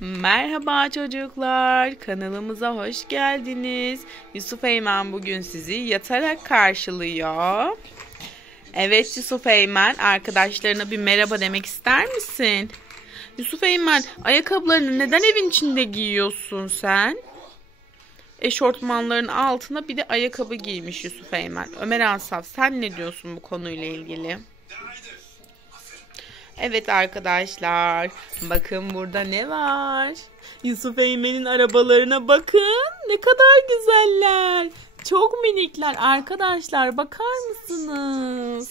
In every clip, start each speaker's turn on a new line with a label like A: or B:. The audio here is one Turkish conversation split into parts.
A: Merhaba çocuklar, kanalımıza hoş geldiniz. Yusuf Eymen bugün sizi yatarak karşılıyor. Evet Yusuf Eymen, arkadaşlarına bir merhaba demek ister misin? Yusuf Eymen, ayakkabılarını neden evin içinde giyiyorsun sen? Eşortmanların altına bir de ayakkabı giymiş Yusuf Eymen. Ömer Ansaf, sen ne diyorsun bu konuyla ilgili? Evet arkadaşlar. Bakın burada ne var? Yusuf Eymen'in arabalarına bakın. Ne kadar güzeller. Çok minikler arkadaşlar. Bakar mısınız?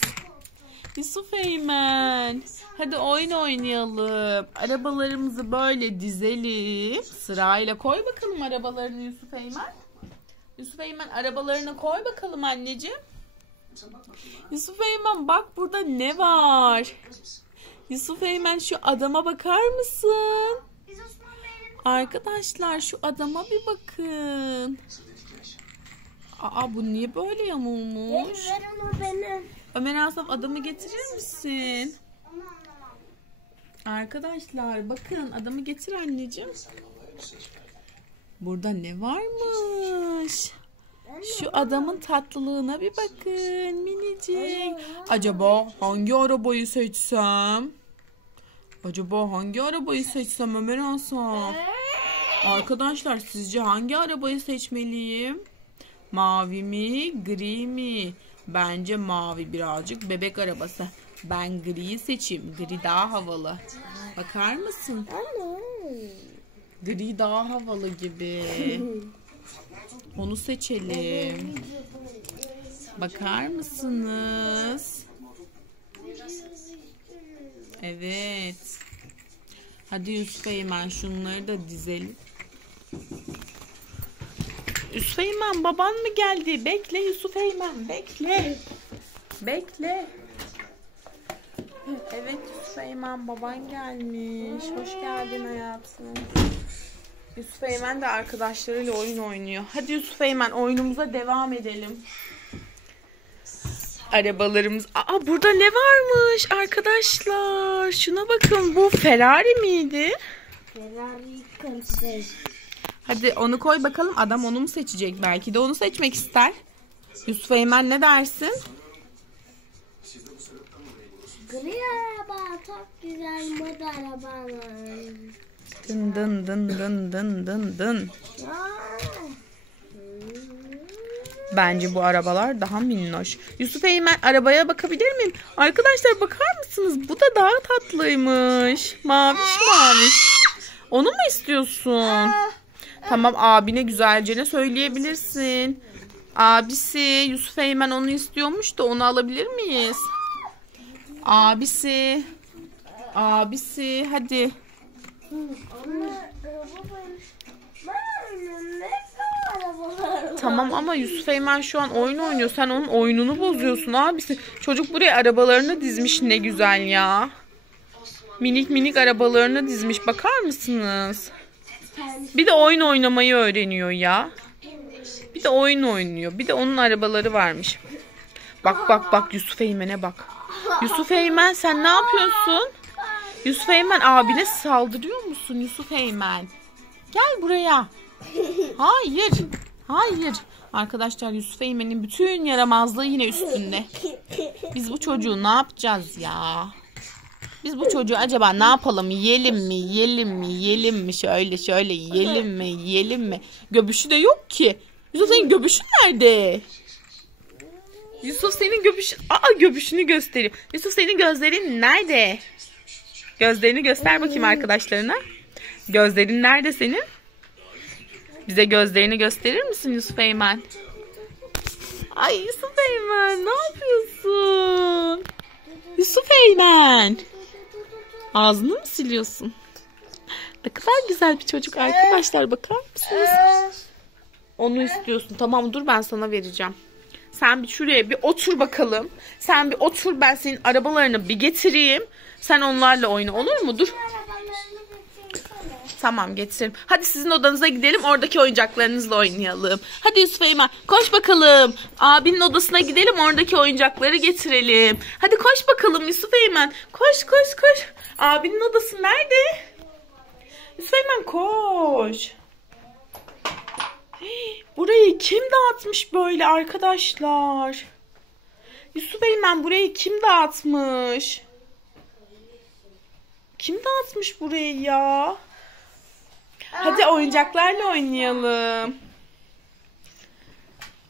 A: Yusuf Eymen. Hadi oyun oynayalım. Arabalarımızı böyle dizelim. Sırayla koy bakalım arabalarını Yusuf Eymen. Yusuf Eymen arabalarını koy bakalım anneciğim. Yusuf Eymen bak burada ne var? Yusuf Eymen şu adama bakar mısın? Arkadaşlar şu adama bir bakın. Aa bu niye böyle yamulmuş? Ömer Asaf adamı getirir misin? Arkadaşlar bakın adamı getir anneciğim. Burada ne varmış? Şu adamın tatlılığına bir bakın minicik. Acaba hangi arabayı seçsem? Acaba hangi arabayı seçsem Ömer Hasan? Arkadaşlar sizce hangi arabayı seçmeliyim? Mavi mi, gri mi? Bence mavi birazcık bebek arabası. Ben griyi seçeyim. Gri daha havalı. Bakar mısın? Gri daha havalı gibi. Onu seçelim. Bakar mısınız? Evet. Hadi Yusuf Eymen şunları da dizelim. Yusuf Eymen baban mı geldi? Bekle Yusuf Eymen bekle. Bekle. Evet Yusuf Eymen baban gelmiş. Hoş geldin hayatım. Yusuf Eymen de arkadaşlarıyla oyun oynuyor. Hadi Yusuf Eymen oyunumuza devam edelim. Arabalarımız. Aa burada ne varmış arkadaşlar? Şuna bakın bu Ferrari miydi?
B: Ferrari 45.
A: Hadi onu koy bakalım. Adam onu mu seçecek? Belki de onu seçmek ister. Yusuf Eymen ne dersin?
B: Gri araba çok güzel mod arabalar.
A: Dın dın dın dın dın dın dın.
B: Aa,
A: Bence bu arabalar daha minnoş. Yusuf Eymen arabaya bakabilir miyim? Arkadaşlar bakar mısınız? Bu da daha tatlıymış. Maviş maviş. Onu mu istiyorsun? Tamam abine güzelce ne söyleyebilirsin. Abisi Yusuf Eymen onu istiyormuş da onu alabilir miyiz? Abisi. Abisi hadi.
B: Ama araba benim. Ben var?
A: Tamam ama Yusuf Eymen şu an oyun oynuyor. Sen onun oyununu bozuyorsun abisi. Çocuk buraya arabalarını dizmiş ne güzel ya. Minik minik arabalarını dizmiş. Bakar mısınız? Bir de oyun oynamayı öğreniyor ya. Bir de oyun oynuyor. Bir de onun arabaları varmış. Bak bak bak Yusuf Eymen'e bak. Yusuf Eymen sen ne yapıyorsun? Yusuf Eymen abine saldırıyor musun Yusuf Eymen? Gel buraya. Hayır. Hayır. Arkadaşlar Yusuf Eymen'in bütün yaramazlığı yine üstünde. Biz bu çocuğu ne yapacağız ya? Biz bu çocuğu acaba ne yapalım? Yiyelim mi? Yiyelim mi? Yiyelim mi? Şöyle şöyle yiyelim mi? Yiyelim mi? Göbüşü de yok ki. Yusuf senin göbüşün nerede? Yusuf senin göbüş... Aa göbüşünü gösteriyor. Yusuf senin gözlerin nerede? Gözlerini göster bakayım arkadaşlarına. Gözlerin nerede senin? Bize gözlerini gösterir misin Yusuf Eymen? Ay Yusuf Eymen ne yapıyorsun? Yusuf Eymen. Ağzını mı siliyorsun? Ne kadar güzel bir çocuk arkadaşlar bakar mısınız? Onu istiyorsun. Tamam dur ben sana vereceğim. Sen bir şuraya bir otur bakalım. Sen bir otur ben senin arabalarını bir getireyim. Sen onlarla oyna olur mu? Dur. Tamam getiririm. Hadi sizin odanıza gidelim oradaki oyuncaklarınızla oynayalım. Hadi Yusuf Eymen koş bakalım. Abinin odasına gidelim oradaki oyuncakları getirelim. Hadi koş bakalım Yusuf Eymen. Koş koş koş. Abinin odası nerede? Yusuf Eymen koş. Burayı kim dağıtmış böyle arkadaşlar? Yusuf Eymen burayı kim dağıtmış? Kim dağıtmış burayı ya? Hadi oyuncaklarla oynayalım.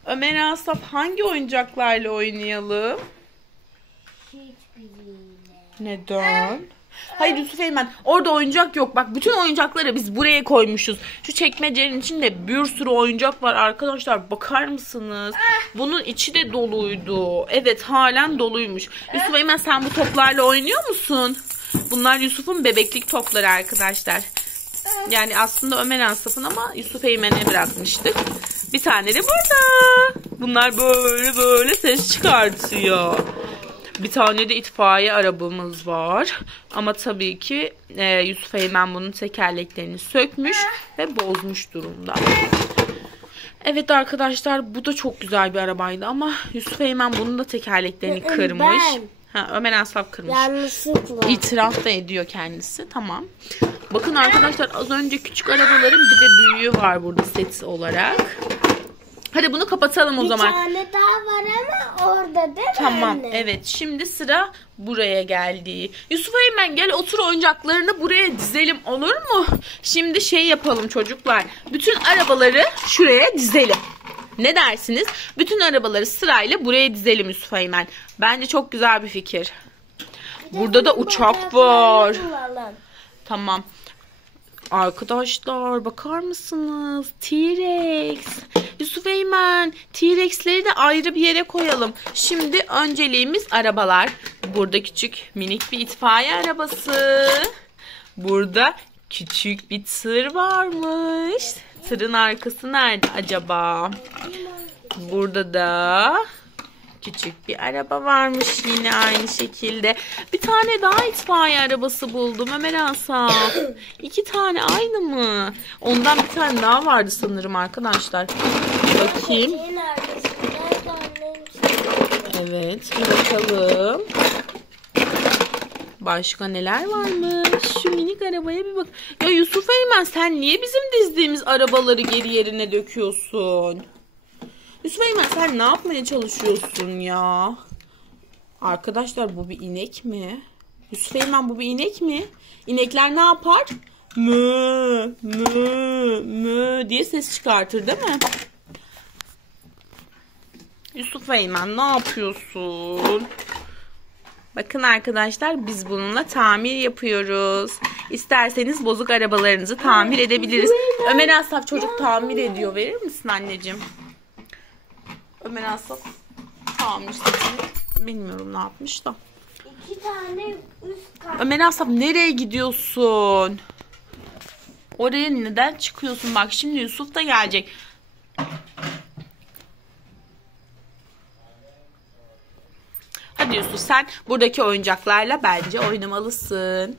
A: Ömer Asaf hangi oyuncaklarla oynayalım? Neden? Hayır Yusuf Eymen orada oyuncak yok. Bak bütün oyuncakları biz buraya koymuşuz. Şu çekmecenin içinde bir sürü oyuncak var arkadaşlar. Bakar mısınız? Bunun içi de doluydu. Evet halen doluymuş. Yusuf Eymen sen bu toplarla oynuyor musun? Bunlar Yusuf'un bebeklik topları arkadaşlar. Yani aslında Ömer Asaf'ın ama Yusuf Eymen'e bırakmıştık. Bir tane de burada. Bunlar böyle böyle ses çıkartıyor. Bir tane de itfaiye arabamız var. Ama tabii ki e, Yusuf Eymen bunun tekerleklerini sökmüş ve bozmuş durumda. Evet arkadaşlar bu da çok güzel bir arabaydı ama Yusuf Eymen bunun da tekerleklerini
B: Ben-
A: kırmış. Ha, Ömer Asaf kırmış.
B: Yanlışlıkla.
A: İtiraf da ediyor kendisi. Tamam. Bakın arkadaşlar az önce küçük arabaların bir de büyüğü var burada set olarak. Hadi bunu kapatalım o
B: Bir
A: zaman.
B: tane daha var ama orada değil mi
A: Tamam
B: anne?
A: evet şimdi sıra buraya geldi. Yusuf Eymen gel otur oyuncaklarını buraya dizelim olur mu? Şimdi şey yapalım çocuklar. Bütün arabaları şuraya dizelim. Ne dersiniz? Bütün arabaları sırayla buraya dizelim Yusuf Eymen. Bence çok güzel bir fikir. Burada da uçak var.
B: Bulalım.
A: Tamam. Arkadaşlar bakar mısınız? T-Rex. Yusuf Eymen. T-Rex'leri de ayrı bir yere koyalım. Şimdi önceliğimiz arabalar. Burada küçük minik bir itfaiye arabası. Burada küçük bir tır varmış. Tırın arkası nerede acaba? Burada da küçük bir araba varmış yine aynı şekilde. Bir tane daha itfaiye arabası buldum Ömer Asaf. İki tane aynı mı? Ondan bir tane daha vardı sanırım arkadaşlar. Bakayım. Evet bir bakalım. Başka neler varmış? Şu minik arabaya bir bak. Ya Yusuf Eymen sen niye bizim dizdiğimiz arabaları geri yerine döküyorsun? Yusuf Eymen sen ne yapmaya çalışıyorsun ya? Arkadaşlar bu bir inek mi? Yusuf Eymen bu bir inek mi? İnekler ne yapar? Mü, mü, mü diye ses çıkartır değil mi? Yusuf Eymen ne yapıyorsun? Bakın arkadaşlar biz bununla tamir yapıyoruz. İsterseniz bozuk arabalarınızı tamir edebiliriz. Ömer Asaf çocuk tamir ediyor. Verir misin anneciğim? Ömer Asaf tamir setini bilmiyorum ne yapmış da.
B: iki tane üst kat.
A: Ömer Asaf nereye gidiyorsun? Oraya neden çıkıyorsun? Bak şimdi Yusuf da gelecek. Hadi Yusuf sen buradaki oyuncaklarla bence oynamalısın.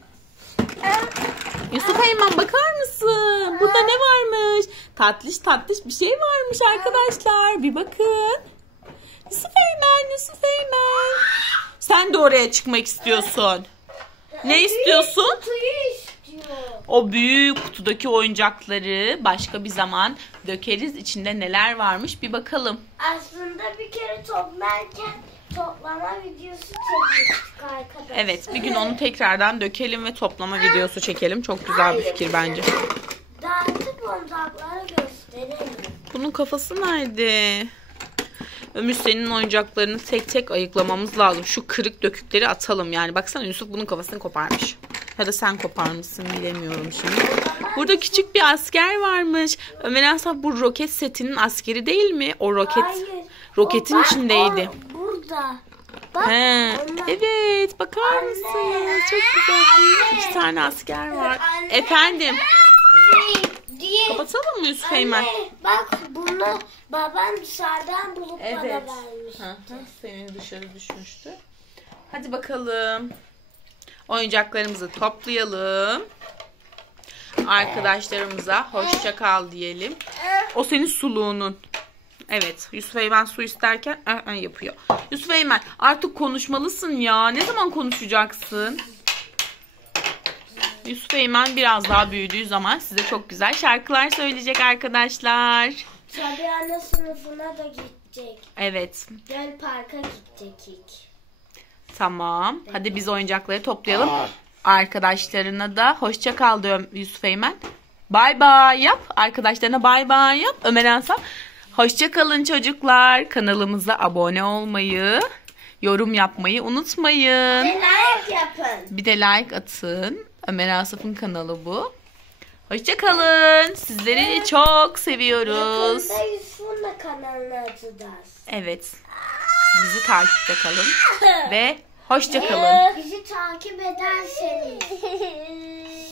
A: Yusuf Eymen bakar mısın? Burada ne varmış? Tatlış tatlış bir şey varmış arkadaşlar. Bir bakın. Yusuf Eymen, Yusuf Eymen. Sen de oraya çıkmak istiyorsun. Ne istiyorsun? O büyük kutudaki oyuncakları başka bir zaman dökeriz. İçinde neler varmış bir bakalım.
B: Aslında bir kere toplarken toplama videosu çekmiştik arkadaşlar.
A: Evet bir gün onu tekrardan dökelim ve toplama videosu çekelim. Çok güzel bir fikir bence.
B: Dağıtıp oyuncakları gösterelim.
A: Bunun kafası nerede? Ömür senin oyuncaklarını tek tek ayıklamamız lazım. Şu kırık dökükleri atalım yani. Baksana Yusuf bunun kafasını koparmış. Ya da sen koparmışsın bilemiyorum şimdi. Burada küçük bir asker varmış. Ömer Asaf bu roket setinin askeri değil mi? O roket
B: Hayır.
A: roketin
B: O bak,
A: içindeydi.
B: o burada. Bak
A: He,
B: onlar-
A: evet bakar
B: Anne.
A: mısınız? Çok güzel. İki tane asker var.
B: Anne.
A: Efendim.
B: Diye.
A: Kapatalım mı Yusuf Eymen?
B: Bak bunu babam dışarıdan bulup bana
A: Evet.
B: vermiş.
A: Hı hı, Senin dışarı düşmüştü. Hadi bakalım. Oyuncaklarımızı toplayalım. Arkadaşlarımıza hoşça kal diyelim. O senin suluğunun. Evet. Yusuf Eymen su isterken ı ı yapıyor. Yusuf Eymen artık konuşmalısın ya. Ne zaman konuşacaksın? Yusuf Eymen biraz daha büyüdüğü zaman size çok güzel şarkılar söyleyecek arkadaşlar.
B: Sabiha sınıfına da gidecek.
A: Evet.
B: Gel parka gidecek ilk.
A: Tamam. Hadi biz oyuncakları toplayalım. Arkadaşlarına da hoşça kal diyorum Yusuf Eymen. Bay bay yap. Arkadaşlarına bay bay yap. Ömer Ansam. Hoşça kalın çocuklar. Kanalımıza abone olmayı, yorum yapmayı unutmayın.
B: Like yapın.
A: Bir de like atın. Ömer Asaf'ın kanalı bu. Hoşça kalın. Sizleri çok seviyoruz.
B: Yakında Yusuf'un kanalını açacağız.
A: Evet. Bizi takipte kalın ve hoşça kalın.
B: Bizi takip ederseniz.